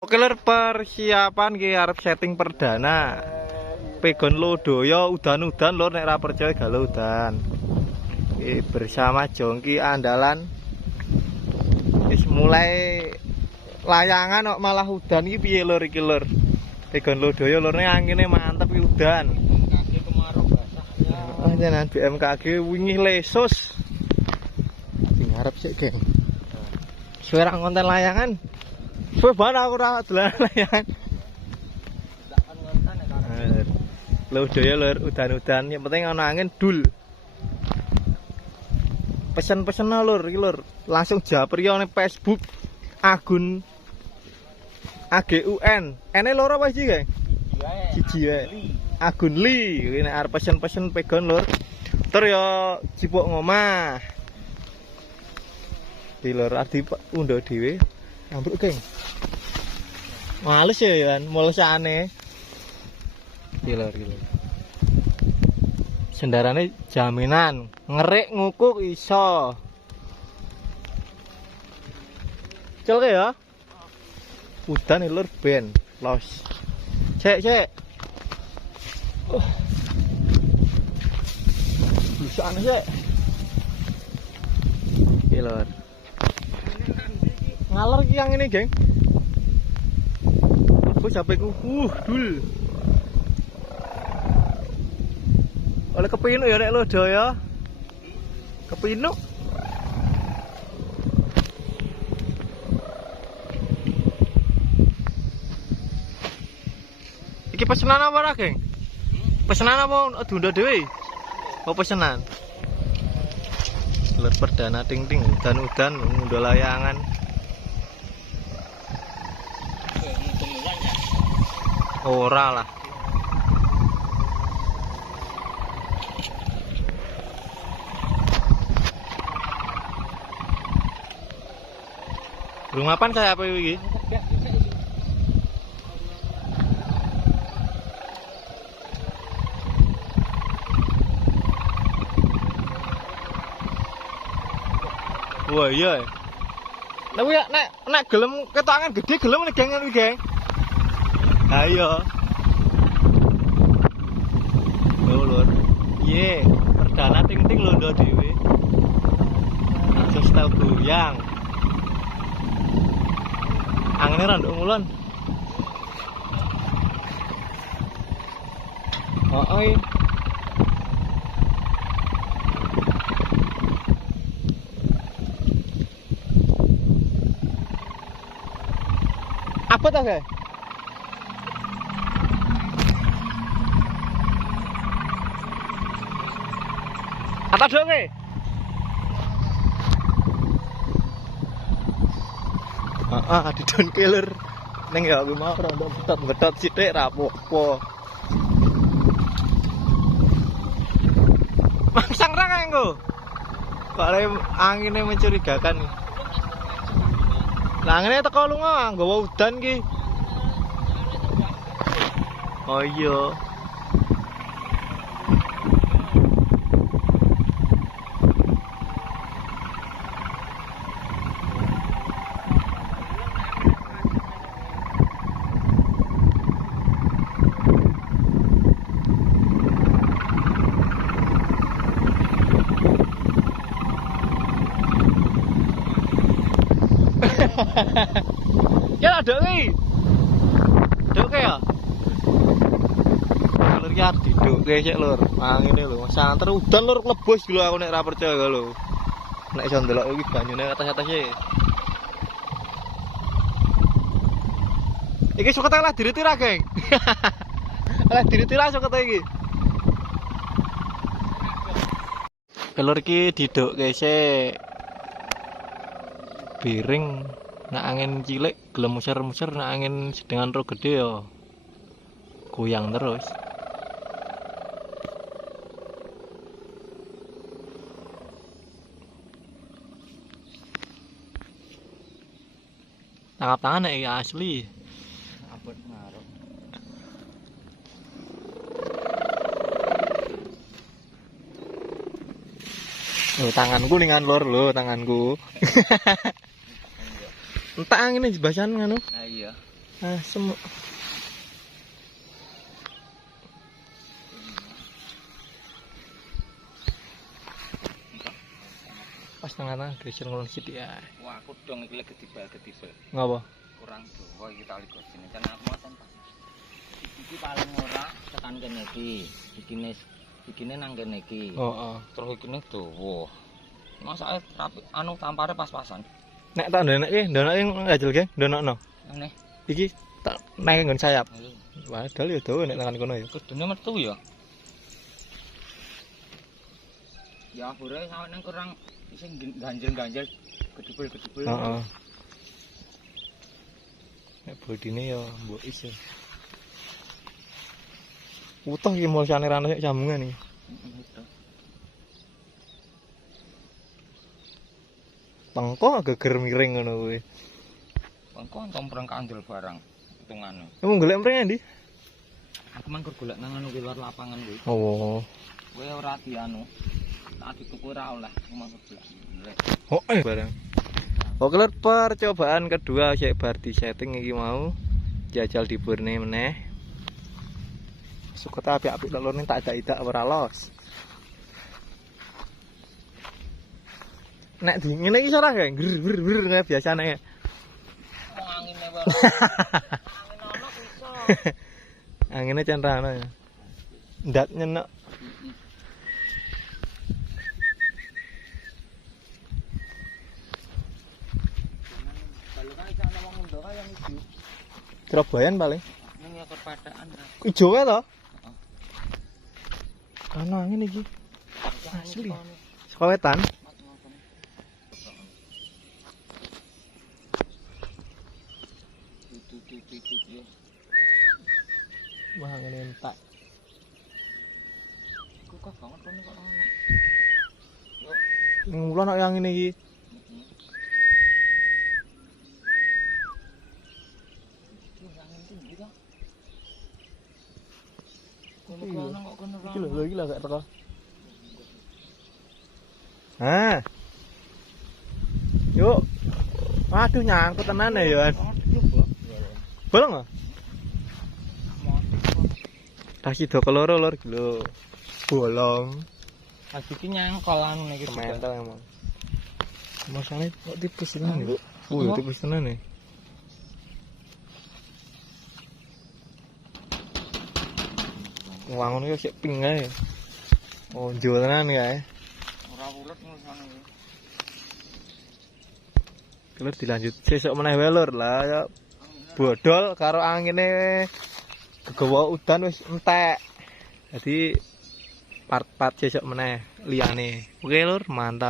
Oke lur, persiapan ki arep setting perdana. Pegon lodoyo udan-udan lur, nek ra percaya gawe udan. Iki bersama Jongki andalan. Wis mulai layangan kok malah udan iki piye lur iki lur. Pegon lodoyo lur, nek angine mantep iki udan. Kaki kemarau basahnya. Oh jenengan BMKG wingi lesus. Sing arep sik, Geng. Suara konten layangan. Suwe banget aku ora dolan layangan. Ndak kan ngontan ya kan. Lodoyo lur, udan-udan, yang penting ana angin dul. Pesen-pesen lur iki lur, langsung japri ning Facebook Agun AGUN. Ene loro apa sih, Geng? Siji wae. Agun Li, kuwi nek arep pesen-pesen pegon lur. Tur yo cipuk ngomah. Di lur arep undho dhewe. Ambruk, Geng. Males ya kan, mulesane. Gila. Sendarane jaminan, ngerik ngukuk iso. Celke ya. Udan lur ben, los. Cek. Busane cek. Gila. Ngalor ki yang ini, Geng. Aku sampai dul. Oleh kepinuk ya nek lodo ya. Kepinuk. Iki pesenan apa ora, Geng? Pesenan apa diundha dhewe? Oh pesenan. Lur perdana ting-ting udan-udan ngundho layangan. Ora lah. Rumah apaan saya apa iki? Wah iya. Nek gelem ketokangan gede gelem nek gengen iki, Geng. Ayo. Lur. Ye, perdana ting-ting londo dhewe. Aja style goyang. Angene ra nduk ngulon. Heeh. Apa ta, Guys? Atas dong nih. Di don killer. Neng ya aku mau ora betot sithik ra apa-apa. Mangsang ra kae engko. Kok angine mencurigakan. Lah angine teko lunga nggawa udan ki. Oh iya. Ya ada nih. Dok ya. Lur ya didoke sik lur. Angine lho, santer udan lur klebos lho aku nek ra percaya lho. Nek iso ndelok iki banyune atas-atase. Iki suket lah diritira, Geng. Lah diritira suket iki. Kelur iki didoke sik. Piring nak angin cilik gelem muser-muser, nak angin sedengan ro gede ya goyang terus. Tangkap tangan ya asli. Abot ngarep. Tanganku ningan lor lho, tanganku. Entah angin ini bahasan nganu. Nah iya. Asem. Pas tengah-tengah geser ngulon sithik ya. Wah, aku dong iki gedibal. Ngapa? Kurang dawa iki tali gosine. Kan aku maten pas. Iki paling ora tekan kene iki. Ikine nang kene iki. Heeh. Terus ikine dawa. Masake rapi anu tampare pas-pasan. Nek tak ndonokke ngajel geng, ndonokno. Aneh. Iki tak nang nggon sayap. Ayo. Padahal ya dawa nek tekan kono ya. Kudune metu ya. Ya bure sawane kurang sing ganjel-ganjel gedebel-gedebel. Heeh. Nek bodine ya mbok is ya. Utuh iki mulsane ra ono sambungan iki. Tengko geger miring ngono kuwi. Bangko entom perang kandel barang hitungane. Kamu golek mrene ndi? Aku mangkur golek nang anu luar lapangan kuwi. Oh. Kowe ora dianu. Tak dituku ora oleh, mangkur golek. Oh, barang. Oke, lur, percobaan kedua sik bar di setting iki mau. Jajal diburne meneh. Suket apik-apik lur ning tak idak ora los. Nek di ngene iki ora kae grr ngene biasane. Angine wae. Angin ono bisa. Angine cen ra ono ya. Ndak nyenek. Kalau kan isa ana wong ndo kae yang ijo. Surabayan paling. Ning ya perpadaan. Ijo kae to? Ana angin iki. Asli. Saka wetan. Wah, ngene entak. Kok banget kene kok ono. Ning mulo nek yang ngene iki. Iki lho gak teko. Hah. Yuk. Aduh nyangkut tenan ya, Yan. Bolong ah? Tas do keloro lur lho. Bolong. Lagi ki nyangkol anu iki Kementel emang. Masane kok tipis tenan lho. Wih, tipis tenan nih. Wangun iki sik ping ae. Oh, tenan kae. ora ulet ngono iki. Lur dilanjut sesuk meneh wae lur lah ya. Bodol karo angine kegawa udan wis entek. Jadi part-part sesuk meneh liyane. Oke lur, mantap.